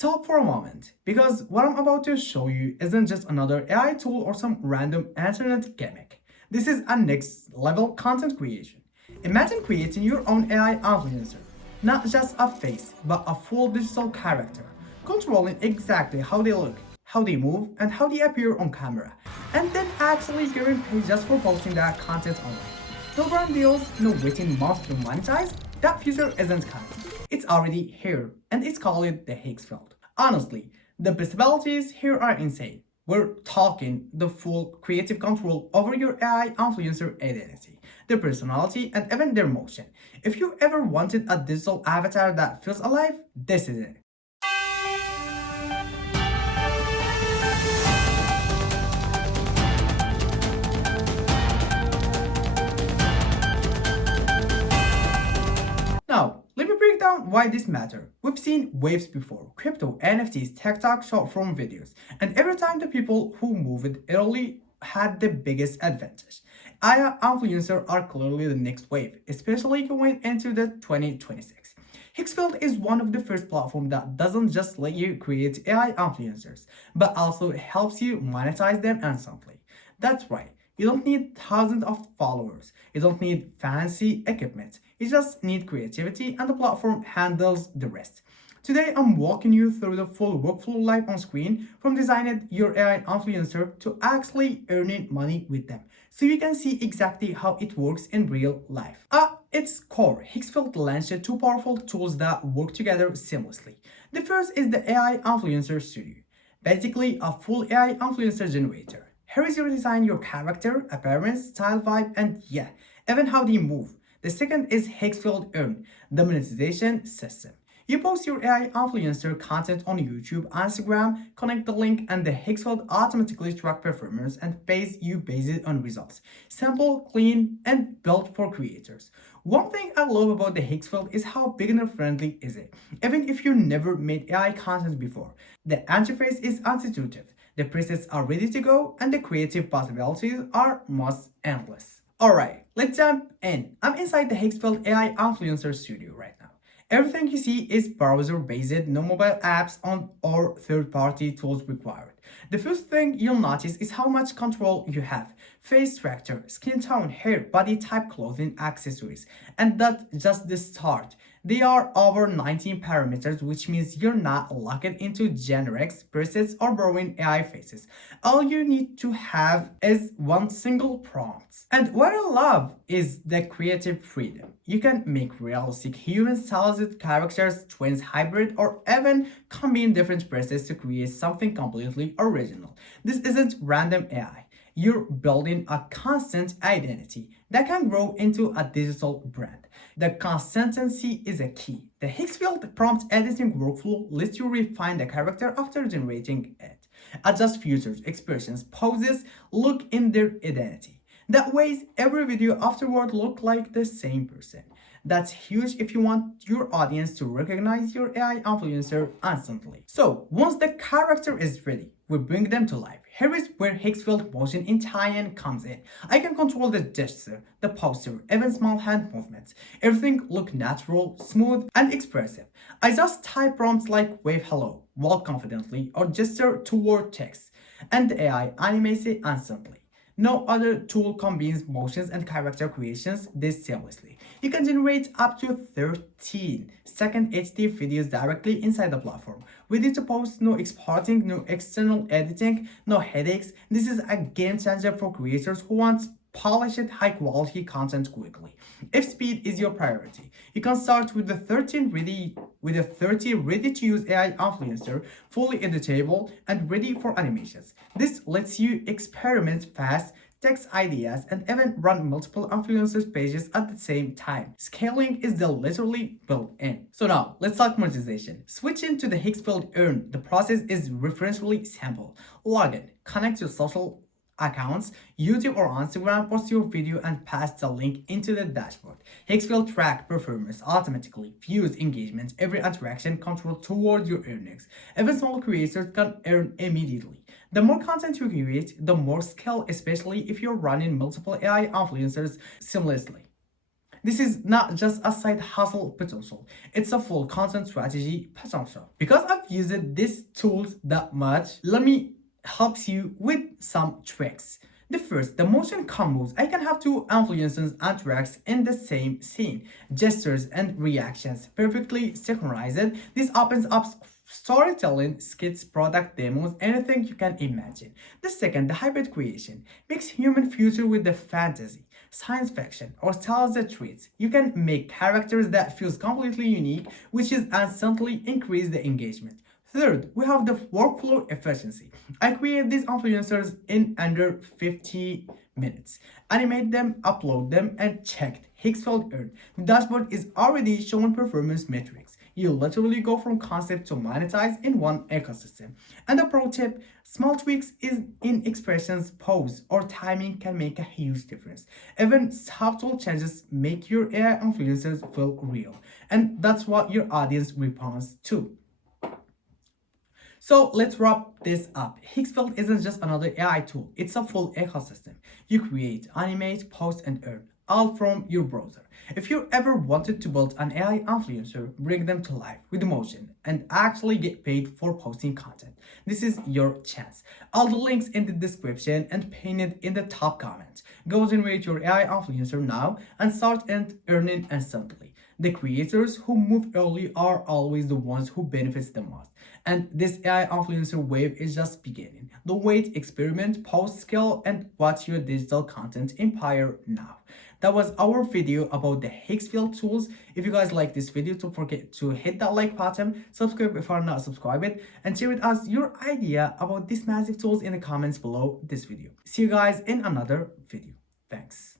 Stop for a moment, because what I'm about to show you isn't just another AI tool or some random internet gimmick. This is a next level content creation. Imagine creating your own AI influencer, not just a face, but a full digital character, controlling exactly how they look, how they move, and how they appear on camera, and then actually getting paid just for posting that content online. No brand deals, no waiting months to monetize. That future isn't coming. It's already here, and it's called the Higgsfield. Honestly, the possibilities here are insane. We're talking the full creative control over your AI influencer identity, their personality, and even their motion. If you ever wanted a digital avatar that feels alive, this is it. Now, let me break down why this matters. We've seen waves before: crypto, NFTs, TikTok short form videos, and every time the people who moved early had the biggest advantage. AI influencers are clearly the next wave, especially going into the 2026. Higgsfield is one of the first platforms that doesn't just let you create AI influencers, but also helps you monetize them instantly. That's right. You don't need thousands of followers. You don't need fancy equipment. You just need creativity, and the platform handles the rest. Today, I'm walking you through the full workflow live on screen, from designing your AI influencer to actually earning money with them, so you can see exactly how it works in real life. At its core, Higgsfield launched two powerful tools that work together seamlessly. The first is the AI Influencer Studio, basically a full AI influencer generator. Here is your design, your character, appearance, style, vibe, and yeah, even how they move. The second is Higgsfield Earn, the monetization system. You post your AI influencer content on YouTube, Instagram, connect the link, and the Higgsfield automatically track performance and pays you based on results. Simple, clean, and built for creators. One thing I love about the Higgsfield is how beginner friendly is it. Even if you never made AI content before, the interface is intuitive. The presets are ready to go, and the creative possibilities are most endless. Alright, let's jump in. I'm inside the Higgsfield AI Influencer Studio right now. Everything you see is browser-based, no mobile apps on or third-party tools required. The first thing you'll notice is how much control you have. Face structure, skin tone, hair, body type, clothing, accessories. And that's just the start. There are over 19 parameters, which means you're not locked into generics, presets, or borrowing AI faces. All you need to have is one single prompt. And what I love is the creative freedom. You can make realistic human-stylized characters, twins, hybrid, or even combine different presets to create something completely original. This isn't random AI. You're building a constant identity that can grow into a digital brand. The consistency is a key. The Higgsfield prompt editing workflow lets you refine the character after generating it. Adjust features, expressions, poses, look in their identity. That way, every video afterward look like the same person. That's huge if you want your audience to recognize your AI influencer instantly. So, once the character is ready, we bring them to life. Here is where Higgsfield motion in tie-in comes in. I can control the gesture, the posture, even small hand movements. Everything look natural, smooth, and expressive. I just type prompts like wave hello, walk confidently, or gesture toward text, and the AI animates it instantly. No other tool combines motions and character creations this seamlessly. You can generate up to 13-second HD videos directly inside the platform. Ready to post, no exporting, no external editing, no headaches. This is a game changer for creators who want polished, high-quality content quickly. If speed is your priority, you can start with the 30 ready-to-use AI influencer, fully editable and ready for animations. This lets you experiment fast, text ideas, and even run multiple influencers pages at the same time. Scaling is literally built in. So now, let's talk monetization. Switching to the Higgsfield Earn, the process is referentially simple. Log in, connect your social accounts, YouTube or Instagram, post your video and pass the link into the dashboard. Higgsfield track performance automatically, views, engagement, every interaction control towards your earnings. Even small creators can earn immediately. The more content you create, the more scale, especially if you're running multiple AI influencers seamlessly. This is not just a side hustle potential, it's a full content strategy potential. Because I've used these tools that much, let me help you with some tricks. The first, the motion combos. I can have two influencers interact in the same scene. Gestures and reactions perfectly synchronized. This opens up storytelling, skits, product demos, anything you can imagine. The second, the hybrid creation. Mix human future with the fantasy, science fiction, or styles that treats. You can make characters that feels completely unique, which is instantly increase the engagement. Third, we have the workflow efficiency. I create these influencers in under 50 minutes, animate them, upload them, and checked. Higgsfield Earn. The dashboard is already showing performance metrics. You literally go from concept to monetize in one ecosystem. And the pro tip, small tweaks is in expressions, pose, or timing can make a huge difference. Even subtle changes make your AI influencers feel real. And that's what your audience responds to. So let's wrap this up. Higgsfield isn't just another AI tool, it's a full ecosystem. You create, animate, post, and earn, all from your browser. If you ever wanted to build an AI influencer, bring them to life with emotion, and actually get paid for posting content, this is your chance. All the links in the description and pinned in the top comment. Go generate your AI influencer now and start earning instantly. The creators who move early are always the ones who benefits the most. And this AI influencer wave is just beginning. The wait, experiment, post, scale, and watch your digital content empire now. That was our video about the Higgsfield tools. If you guys like this video, don't forget to hit that like button, subscribe if you're not subscribed, and share with us your idea about these massive tools in the comments below this video. See you guys in another video. Thanks.